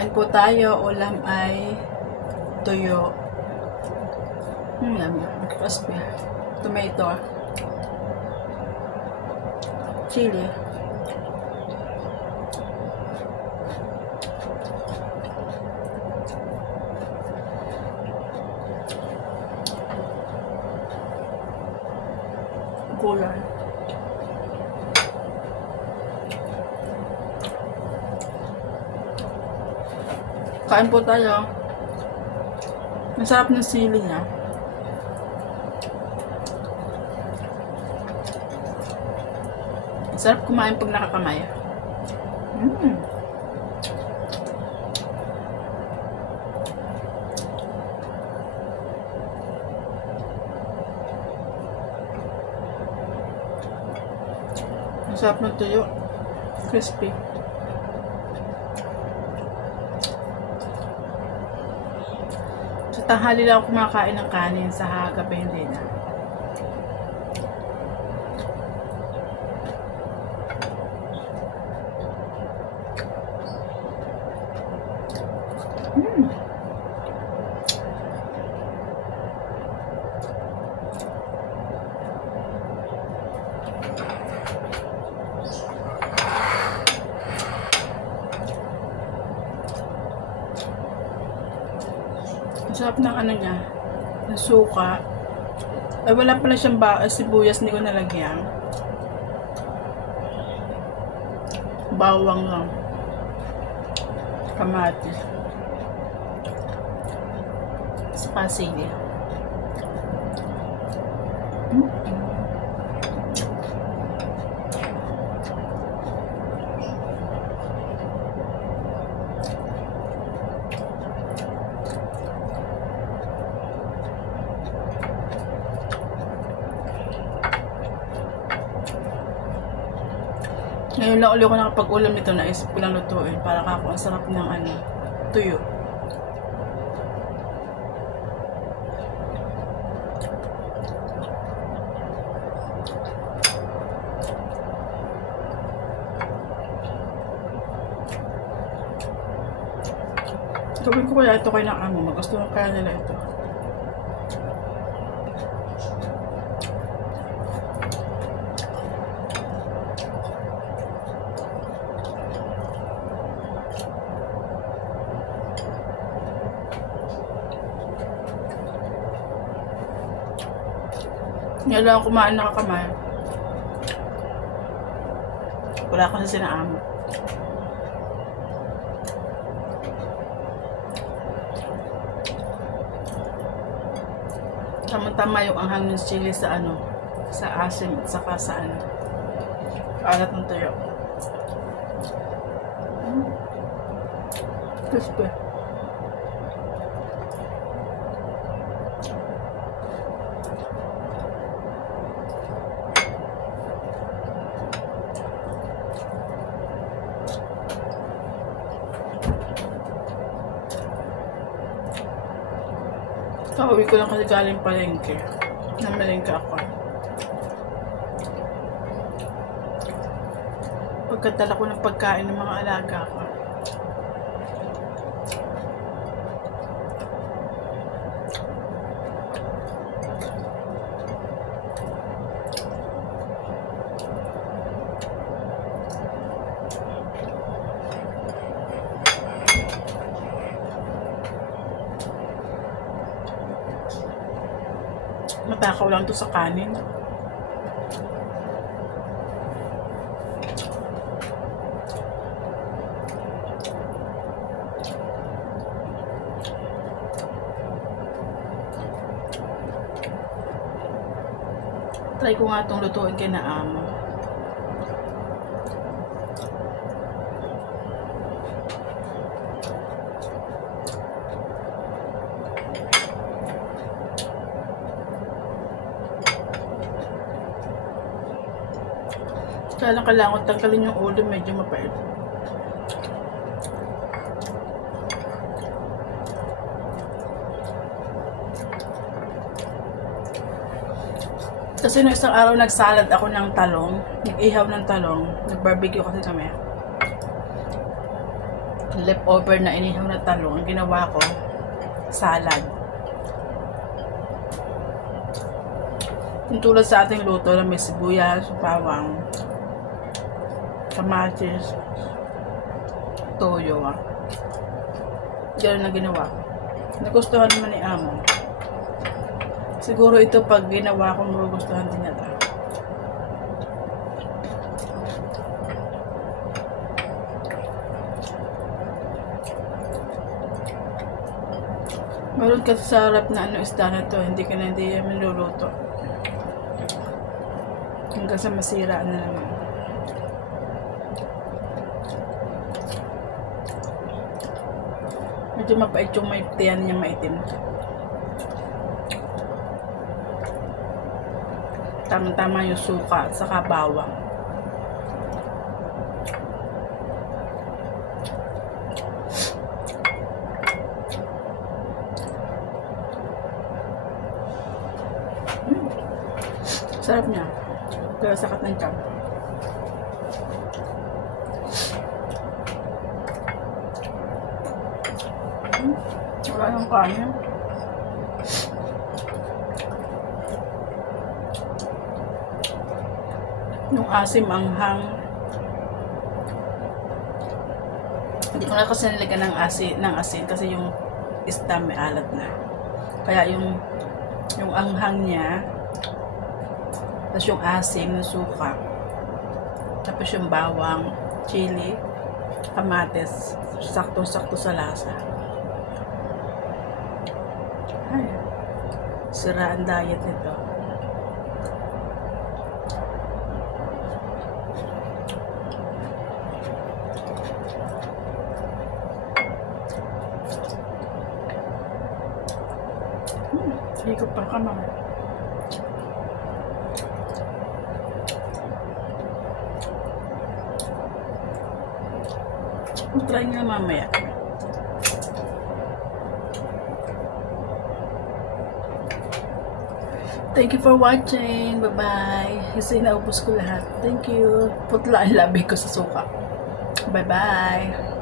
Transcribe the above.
Kain po tayo. Ulam ay tuyo. Yummy. Crispy. Tomato. Chili. Gulay. Kain po tayo. Masarap ng sili niya. Masarap kumain pag nakakamay. Masarap ng tuyo. Crispy. Sa tanghali lang ako kumakain ng kanin, sa gabi hindi na. Sarap ng ano niya, ng suka. Ay, wala pala siyang sibuyas, hindi ko nalagyan. Bawang lang. Kamatis. Sili. Ngayon lang ulit ako nakapag-ulam nito, naisip ko lang lutuin para kako ang sarap ng ano, tuyo. Gawin ko kaya ito kay ng amo, magustuhan kaya nila ito. Ngayon lang ako kumain nakakamay. Wala ko na sinaamo. Tama-tama yung anghang ng chili sa ano, sa asim at saka sa ano, alat ng tuyo. Crispy. Kauwi ko lang kasi galing palengke. Namalengke ako. Pagkatala ko ng pagkain ng mga alaga ko. Matakaw lang to sa kanin. Try ko nga itong lutuin kay na amo. Kaya lang kailangan tanggalin yung ulo, medyo mapait. Kasi nung isang araw nagsalad ako ng talong, nag-ihaw ng talong, nag-barbecue kasi kami. leftover na inihaw na talong. Ang ginawa ko, salad. Yung tulad sa ating luto na may sibuyas, bawang, kamatis, toyo. Ganun na ginawa ko. Nagustuhan naman ni Amo. Siguro ito pag ginawa ko, magugustuhan din niya. Meron kasi sa harap na isda na to, hindi yan niluluto. Hanggang sa masira na naman. Medyo mapait yung may tiyan niya maitim. Tama-tama yung suka at saka bawang. Sarap niya. Pero sakat ng tiyan. Wala yung kanin. Yung asim anghang. Hindi ko na kasi nilagyan ng asin kasi yung isda may alat na. Kaya yung anghang niya, tapos yung asim ng suka, tapos yung bawang, chili, kamatis, sakto-sakto sa lasa. Ay, sira ang diet nito. Higop pa kamay. Try nga mamaya. Thank you for watching. Bye-bye. Kasi naubos ko lahat. Thank you. Putla ang labi ko sa suka. Bye-bye.